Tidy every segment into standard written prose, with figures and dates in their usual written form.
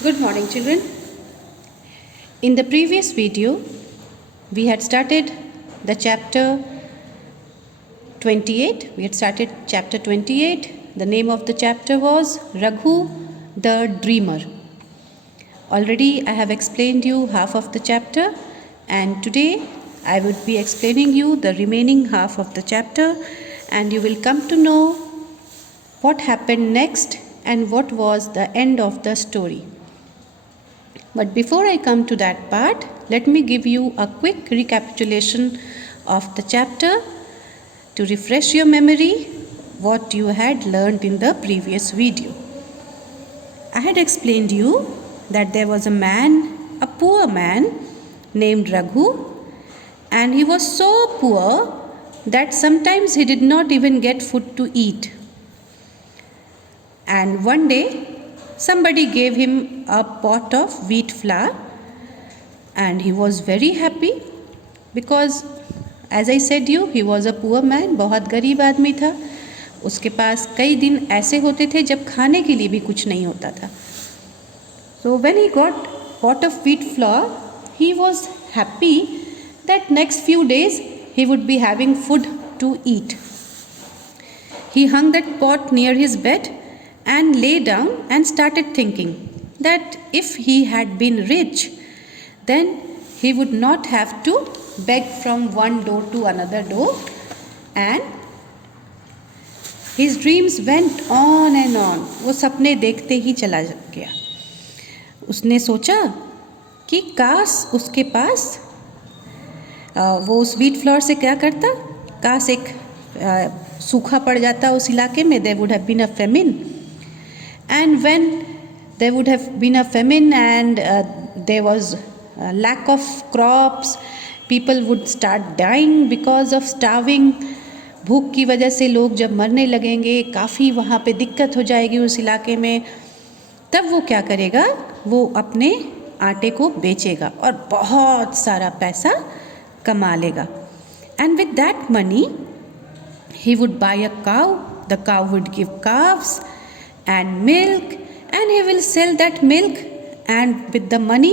Good morning, children. In the previous video, we had started the chapter 28. We had started chapter 28. The name of the chapter was Raghu the Dreamer. Already I have explained you half of the chapter, and today I would be explaining you the remaining half of the chapter, and you will come to know what happened next and what was the end of the story. But before I come to that part, let me give you a quick recapitulation of the chapter to refresh your memory what you had learned in the previous video. I had explained you that there was a poor man named Raghu, and he was so poor that sometimes he did not even get food to eat. And one day, somebody gave him a pot of wheat flour, and he was very happy because, as I said you, he was a poor man, बहुत गरीब आदमी था. उसके पास कई दिन ऐसे होते थे जब खाने के लिए भी कुछ नहीं होता था. So when he got pot of wheat flour, he was happy that next few days he would be having food to eat. He hung that pot near his bed and lay down and started thinking that if he had been rich, then he would not have to beg from one door to another door, and his dreams went on and on. वो सपने देखते ही चला गया. उसने सोचा कि काश उसके पास वो उस व्हीट फ्लोर से क्या करता, काश एक सूखा पड़ जाता उस इलाके में. There would have been a famine. And when there would have been a famine and there was a lack of crops, people would start dying because of starving. भूख की वजह से लोग जब मरने लगेंगे, काफ़ी वहाँ पे दिक्कत हो जाएगी उस इलाके में, तब वो क्या करेगा, वो अपने आटे को बेचेगा और बहुत सारा पैसा कमा लेगा. And with that money, he would buy a cow. The cow would give calves and milk, and he will sell that milk, and with the money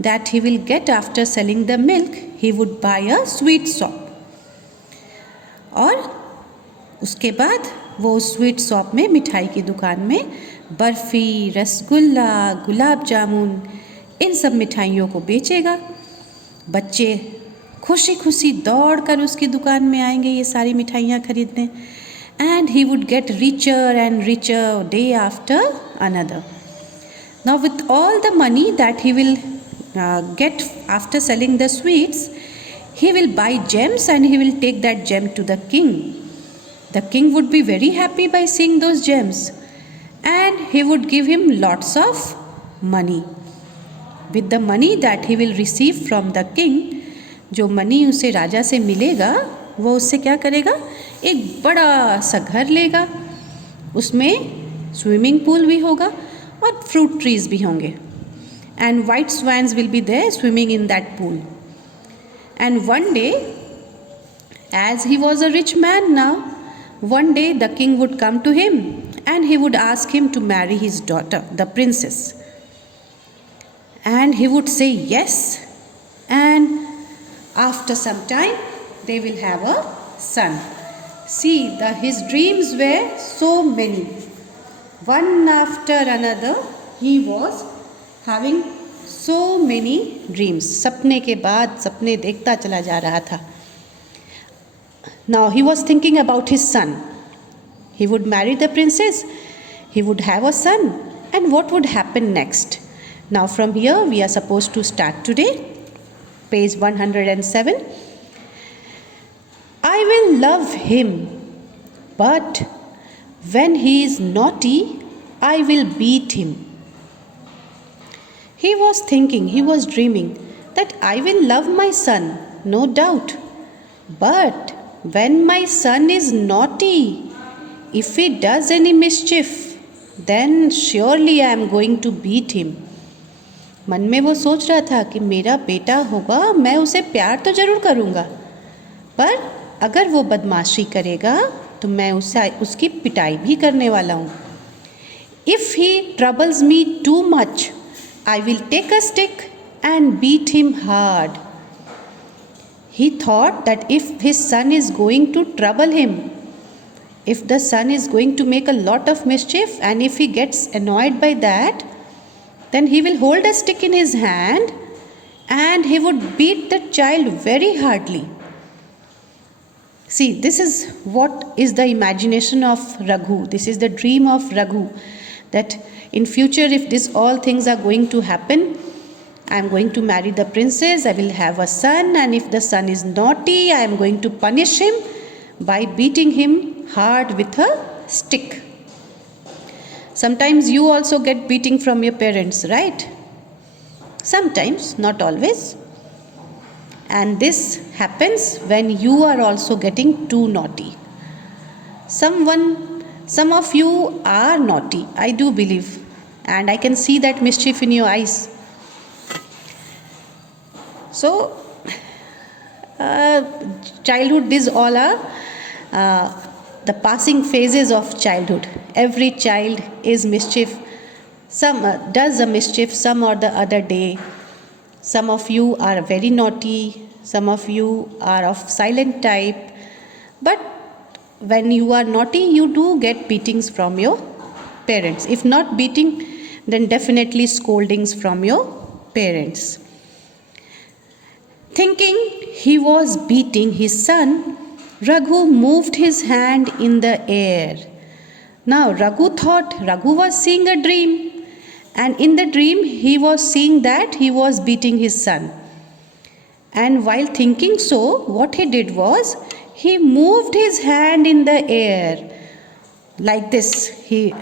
that he will get after selling the milk, he would buy a sweet shop. और उसके बाद वो sweet shop में, मिठाई की दुकान में, बर्फ़ी, रसगुल्ला, गुलाब जामुन, इन सब मिठाइयों को बेचेगा. बच्चे खुशी खुशी दौड़ कर उसकी दुकान में आएंगे ये सारी मिठाइयाँ खरीदने. And he would get richer and richer day after another. Now with all the money that he will get after selling the sweets, he will buy gems and he will take that gem to the king. The king would be very happy by seeing those gems, and he would give him lots of money. With the money that he will receive from the king, जो money उसे राजा से मिलेगा, वो उससे क्या करेगा, एक बड़ा सा घर लेगा. उसमें स्विमिंग पूल भी होगा और फ्रूट ट्रीज भी होंगे. And white swans will be there swimming in that pool. And one day, as he was a rich man now, one day the king would come to him and he would ask him to marry his daughter, the princess. And he would say yes, and after some time they will have a son. See, his dreams were so many. One after another he was having so many dreams. सपने के बाद सपने देखता चला जा रहा था. Now he was thinking about his son. He would marry the princess, he would have a son, and what would happen next? Now from here we are supposed to start today. Page 107. I will love him, but when he is naughty, I will beat him. He was thinking, he was dreaming that I will love my son, no doubt. But when my son is naughty, if he does any mischief, then surely I am going to beat him. मन में वो सोच रहा था कि मेरा बेटा होगा, मैं उसे प्यार तो जरूर करूँगा, पर अगर वो बदमाशी करेगा तो मैं उसकी पिटाई भी करने वाला हूँ. If he troubles me too much, I will take a stick and beat him hard. He thought that if his son is going to trouble him, if the son is going to make a lot of mischief, and if he gets annoyed by that, then he will hold a stick in his hand and he would beat the child very hardly. See, this is what is the imagination of Raghu. This is the dream of Raghu, that in future, if this all things are going to happen, I am going to marry the princess, I will have a son, and if the son is naughty, I am going to punish him by beating him hard with a stick. Sometimes you also get beating from your parents, right? Sometimes, not always. And this happens when you are also getting too naughty. Some of you are naughty, I do believe, and I can see that mischief in your eyes. So, childhood, these all are the passing phases of childhood. Every child is mischief. Some does a mischief some or the other day. Some of you are very naughty. Some of you are of silent type. But when you are naughty, you do get beatings from your parents. If not beating, then definitely scoldings from your parents. Thinking he was beating his son, Raghu moved his hand in the air. Now Raghu thought Raghu was seeing a dream, and in the dream he was seeing that he was beating his son. And while thinking so, what he did was, he moved his hand in the air like this. He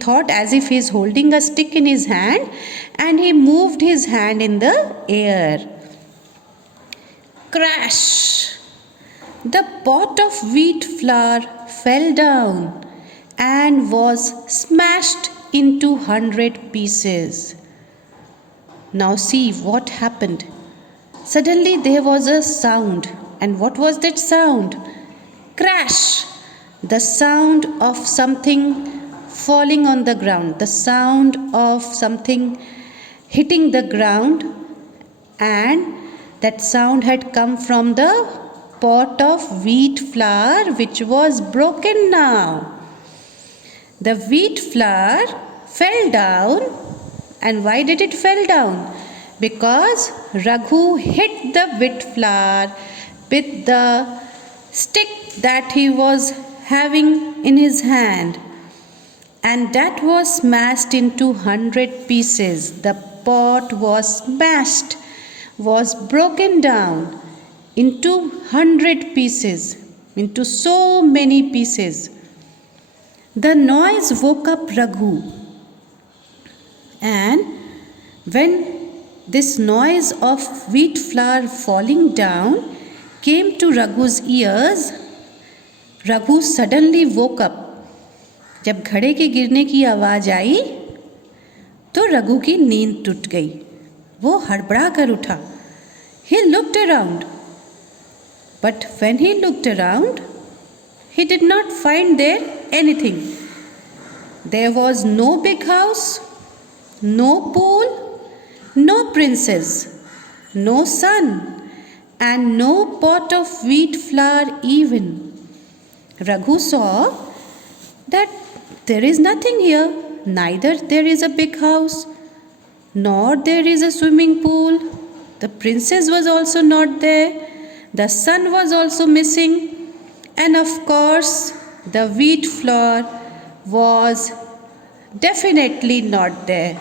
thought as if he is holding a stick in his hand, and he moved his hand in the air. Crash! The pot of wheat flour fell down and was smashed into 100 pieces. Now see what happened. Suddenly there was a sound. And what was that sound? Crash! The sound of something falling on the ground. The sound of something hitting the ground, and that sound had come from the pot of wheat flour which was broken now. The wheat flour fell down, and why did it fall down? Because Raghu hit the wheat flour with the stick that he was having in his hand, and that was smashed into 100 pieces. The pot was smashed, was broken down into 100 pieces, into so many pieces. The noise woke up Raghu, and when this noise of wheat flour falling down came to Raghu's ears, Raghu suddenly woke up. जब घड़े के गिरने की आवाज़ आई तो रघु की नींद टूट गई. वो हड़बड़ा कर उठा. He looked around, but when he looked around, he did not find there anything. There was no big house, no pool, no princess, no sun, and no pot of wheat flour even. Raghu saw that there is nothing here. Neither there is a big house, nor there is a swimming pool. The princess was also not there. The sun was also missing. And of course, the wheat flour was definitely not there.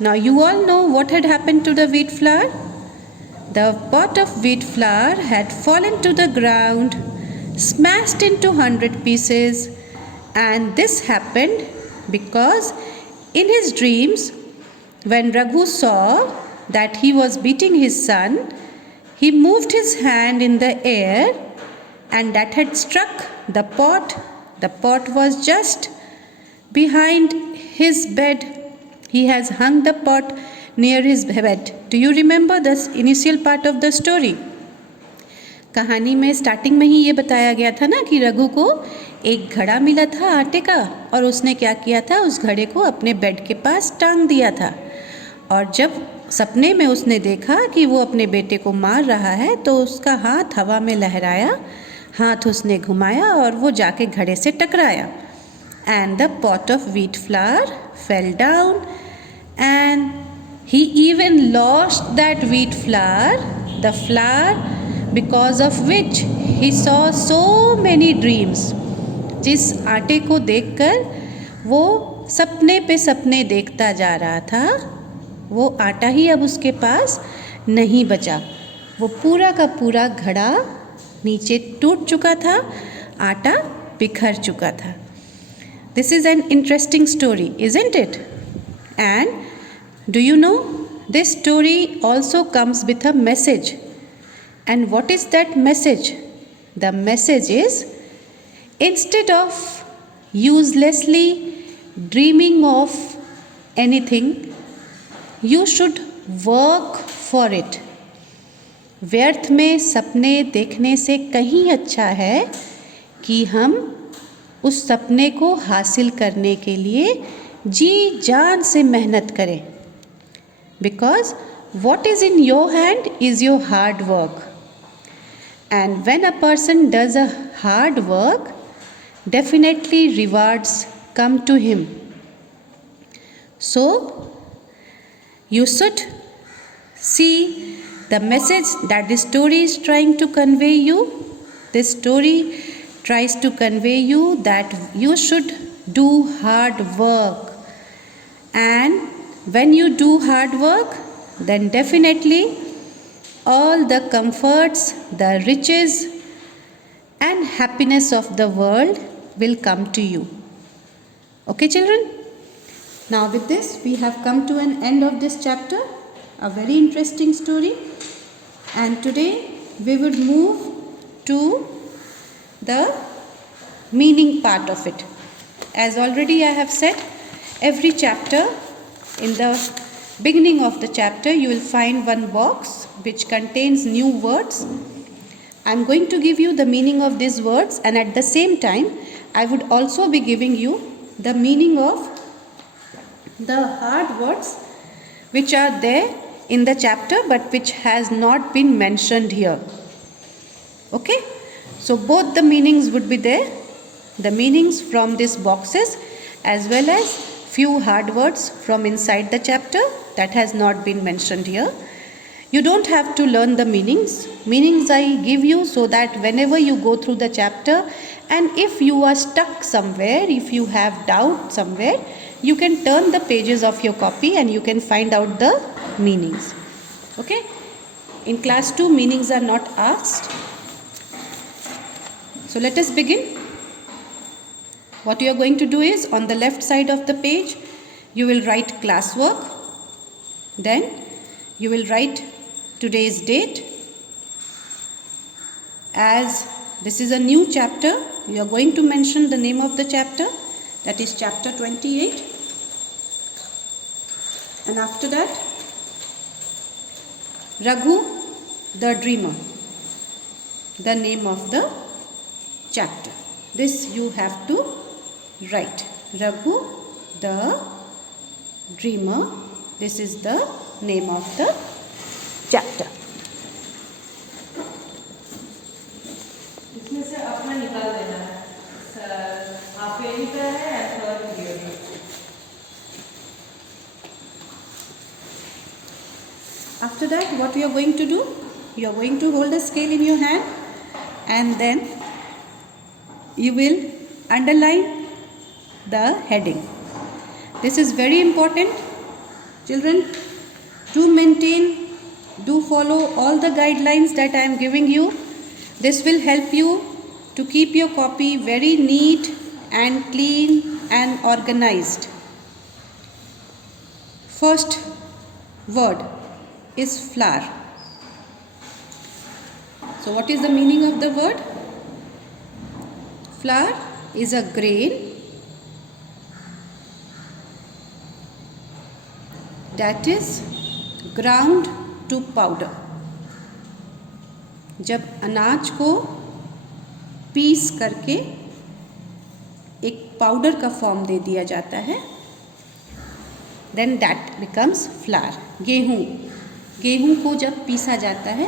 Now you all know what had happened to the wheat flour. The pot of wheat flour had fallen to the ground, smashed into 100 pieces, and this happened because in his dreams, when Raghu saw that he was beating his son, he moved his hand in the air, and that had struck the pot. The pot was just behind his bed. He has hung the pot near his bed. Do you remember the initial part of the story? कहानी में starting में ही ये बताया गया था ना कि रघु को एक घड़ा मिला था आटे का, और उसने क्या किया था, उस घड़े को अपने बेड के पास टांग दिया था. और जब सपने में उसने देखा कि वो अपने बेटे को मार रहा है तो उसका हाथ हवा में लहराया, हाथ उसने घुमाया और वो जाके घड़े से टकराया। And the pot of wheat flour fell down and he even lost that wheat flour, the flour because of which he saw so many dreams. जिस आटे को देखकर वो सपने पे सपने देखता जा रहा था, वो आटा ही अब उसके पास नहीं बचा। वो पूरा का पूरा घड़ा नीचे टूट चुका था, आटा बिखर चुका था। This is an interesting story, isn't it? And do you know, this story also comes with a message. And what is that message? The message is, instead of uselessly dreaming of anything, you should work for it. व्यर्थ में सपने देखने से कहीं अच्छा है कि हम उस सपने को हासिल करने के लिए जी जान से मेहनत करें। Because what is in your hand is your hard work. And when a person does a hard work, definitely rewards come to him. So, you should see the message that this story is trying to convey you. This story tries to convey you that you should do hard work. And when you do hard work, then definitely all the comforts, the riches and happiness of the world will come to you. Okay, children? Now with this, we have come to an end of this chapter, a very interesting story. And today we would move to the meaning part of it. As already I have said, every chapter, in the beginning of the chapter, you will find one box which contains new words. I am going to give you the meaning of these words, and at the same time, I would also be giving you the meaning of the hard words which are there in the chapter but which has not been mentioned here. Okay? So both the meanings would be there, the meanings from these boxes as well as few hard words from inside the chapter that has not been mentioned here. You don't have to learn the meanings. Meanings I give you so that whenever you go through the chapter, and if you are stuck somewhere, if you have doubt somewhere, you can turn the pages of your copy and you can find out the meanings. Okay? In class 2, meanings are not asked. So let us begin. What you are going to do is, on the left side of the page, you will write classwork. Then you will write today's date. As this is a new chapter, you are going to mention the name of the chapter, that is chapter 28. And after that, Raghu the dreamer, the name of the chapter. This you have to write. Raghu the dreamer. This is the name of the chapter. इसमें से अपना निकाल देना है। आप pen पे है या थर्ड पीरियड में? After that, what you are going to do? You are going to hold a scale in your hand and then you will underline the heading. This is very important. Children, do follow all the guidelines that I am giving you. This will help you to keep your copy very neat and clean and organized. First word is flour. So what is the meaning of the word? Flour is a grain that is ground to powder. जब अनाज को piece करके एक powder का form दे दिया जाता है, then that becomes flower. गेहूँ को जब पीसा जाता है,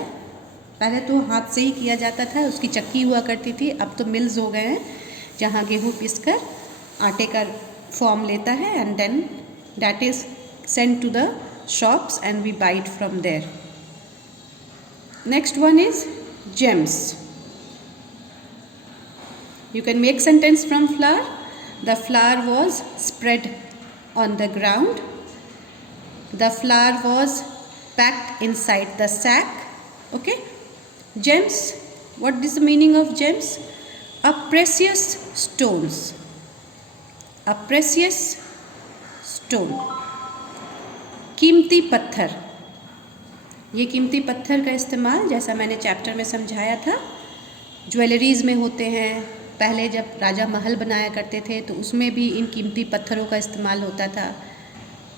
पहले तो हाथ से ही किया जाता था, उसकी चक्की हुआ करती थी, अब तो मिल्स हो गए हैं जहाँ गेहूँ पीसकर आटे का फॉर्म लेता है and then that is send to the shops and we buy it from there. Next one is gems. You can make sentence from flour. The flour was spread on the ground. The flour was packed inside the sack. Okay. Gems. What is the meaning of gems? A precious stones. A precious stone. कीमती पत्थर। ये कीमती पत्थर का इस्तेमाल, जैसा मैंने chapter में समझाया था, ज्वेलरीज़ में होते हैं। पहले जब राजा महल बनाया करते थे तो उसमें भी इन कीमती पत्थरों का इस्तेमाल होता था।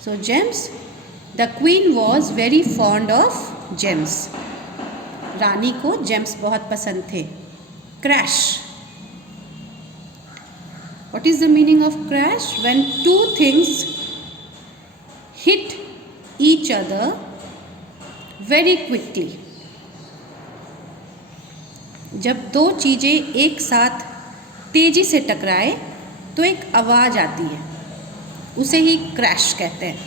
So James, the queen was very fond of James. रानी को जेम्स बहुत पसंद थे। Crash. What is the meaning of crash? When two things hit each other very quickly. जब दो चीज़ें एक साथ तेजी से टकराए तो एक आवाज़ आती है, उसे ही क्रैश कहते हैं।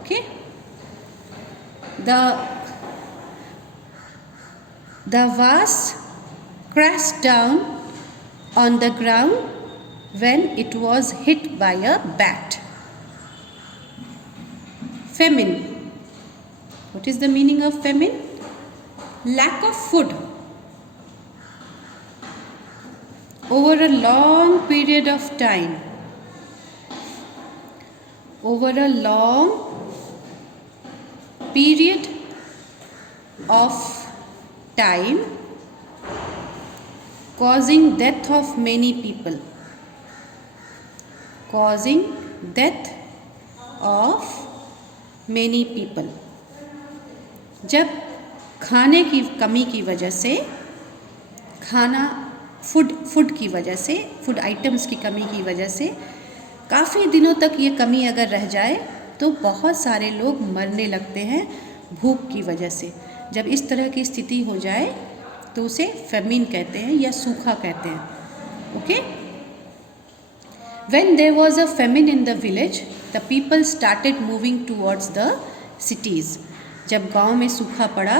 ओके। द वास crashed down on the ground when it was hit by a bat. Famine. What is the meaning of famine? Lack of food. Over a long period of time. Over a long period of time, causing death of many people. Causing death of many people. जब खाने की कमी की वजह से, food की वजह से, फूड आइटम्स की कमी की वजह से काफ़ी दिनों तक ये कमी अगर रह जाए तो बहुत सारे लोग मरने लगते हैं भूख की वजह से। जब इस तरह की स्थिति हो जाए तो उसे फेमिन कहते हैं या सूखा कहते हैं। Okay. When there was a famine in the village, the people started moving towards the cities. जब गांव में सूखा पड़ा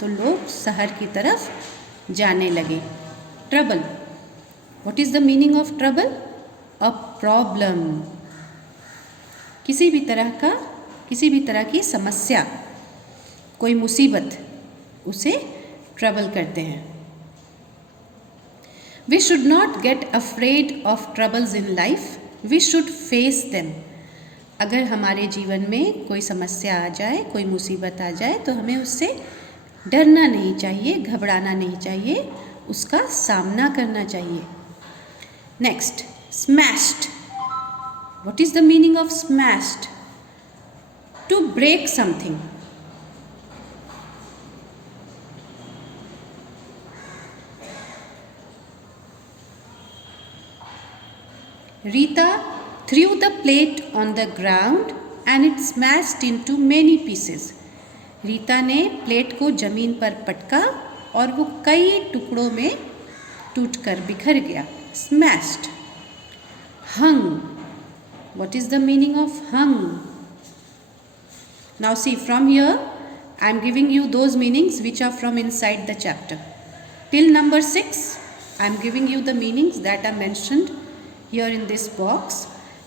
तो लोग शहर की तरफ जाने लगे। Trouble. What is the meaning of trouble? A problem. किसी भी तरह की समस्या, कोई मुसीबत, उसे ट्रबल करते हैं। We should not get afraid of troubles in life. We should face them. अगर हमारे जीवन में कोई समस्या आ जाए, कोई मुसीबत आ जाए तो हमें उससे डरना नहीं चाहिए, घबराना नहीं चाहिए, उसका सामना करना चाहिए। Next, smashed. What is the meaning of smashed? To break something. Rita threw the plate on the ground and it smashed into many pieces. Rita ने प्लेट को जमीन पर पटका और वो कई टुकड़ों में टूटकर बिखर गया। Smashed. Hung. What is the meaning of hung? Now see, from here I am giving you those meanings which are from inside the chapter. Till number 6 I am giving you the meanings that are mentioned here in this box,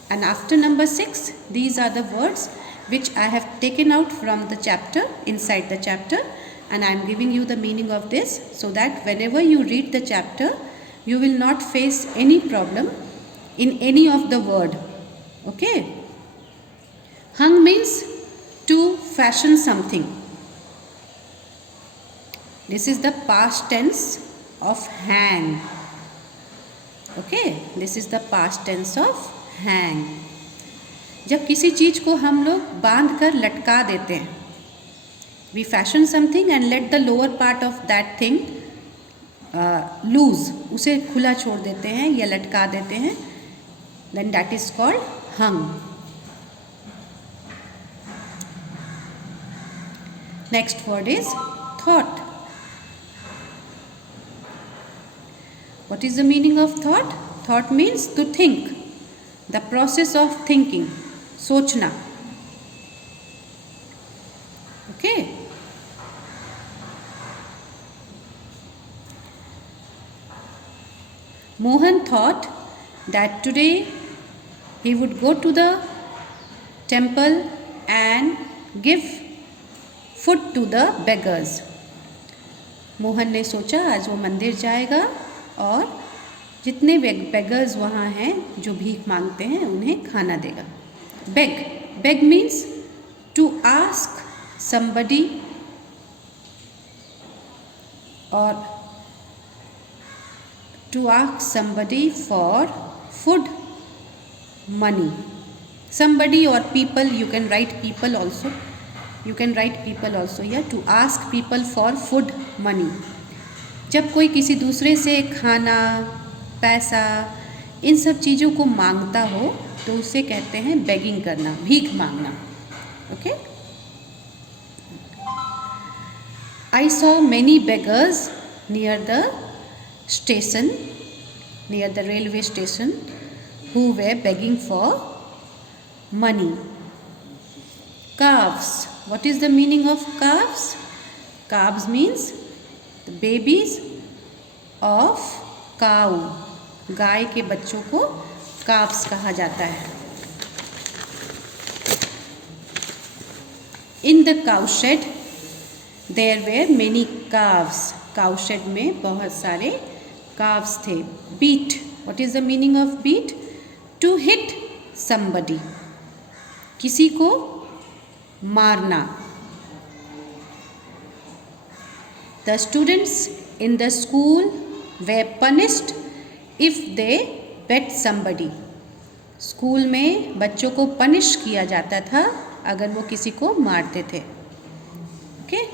and after number 6 these are the words which I have taken out from the chapter, inside the chapter, and I am giving you the meaning of this so that whenever you read the chapter you will not face any problem in any of the word. Okay. Hung means to fashion something. This is the past tense of hang. Okay, this is the past tense of hang. जब किसी चीज़ को हम लोग बांध कर लटका देते हैं, we fashion something and let the lower part of that thing loose, उसे खुला छोड़ देते हैं या लटका देते हैं, then that is called hung. Next word is thought. What is the meaning of thought? Thought means to think, the process of thinking, सोचना. Okay. Mohan thought that today he would go to the temple and give food to the beggars. Mohan ने सोचा आज वो मंदिर जाएगा और जितने beggars वहाँ हैं जो भीख मांगते हैं उन्हें खाना देगा. Beg means to ask somebody or to ask somebody for food, money. Somebody or people, you can write people also. You can write people also here, to ask people for food, money. जब कोई किसी दूसरे से खाना, पैसा, इन सब चीज़ों को मांगता हो तो उसे कहते हैं बेगिंग करना, भीख मांगना. Okay. I saw many beggars near the station, near the railway station, who were begging for money. Calves. What is the meaning of calves? Calves means the babies of cow. गाय के बच्चों को calves कहा जाता है. In the cow shed there were many calves. Cow shed में बहुत सारे calves थे. Beat. What is the meaning of beat? To hit somebody. किसी को मारना. The students in the school were punished if they beat somebody. School में बच्चों को पनिश किया जाता था अगर वो किसी को मारते थे. Okay.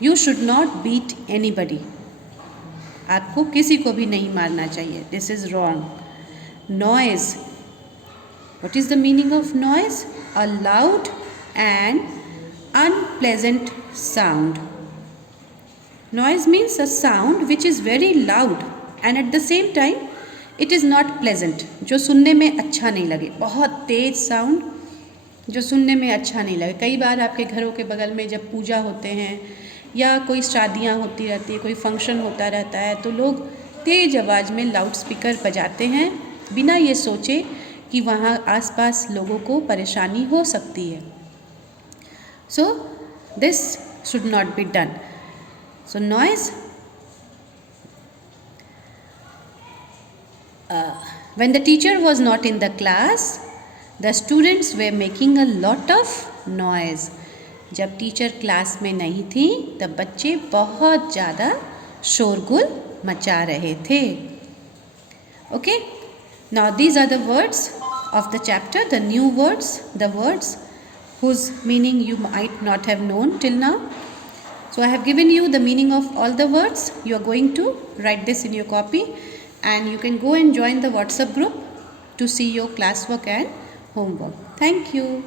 You should not beat anybody. आपको किसी को भी नहीं मारना चाहिए. This is wrong. Noise. What is the meaning of noise? A loud and unpleasant sound. Noise means a sound which is very loud and at the same time it is not pleasant. जो सुनने में अच्छा नहीं लगे. बहुत तेज sound जो सुनने में अच्छा नहीं लगे. कई बार आपके घरों के बगल में जब पूजा होते हैं या कोई शादियाँ होती रहती है, कोई फंक्शन होता रहता है तो लोग तेज़ आवाज़ में लाउड स्पीकर बजाते हैं बिना ये सोचे कि वहाँ आसपास लोगों को परेशानी हो सकती है. So this should not be done. So noise. When the teacher was not in the class, the students were making a lot of noise. जब टीचर क्लास में नहीं थी तब बच्चे बहुत ज़्यादा शोरगुल मचा रहे थे. Okay. Now these are the words of the chapter, the new words, the words whose meaning you might not have known till now. So I have given you the meaning of all the words. You are going to write this in your copy and you can go and join the WhatsApp group to see your classwork and homework. Thank you.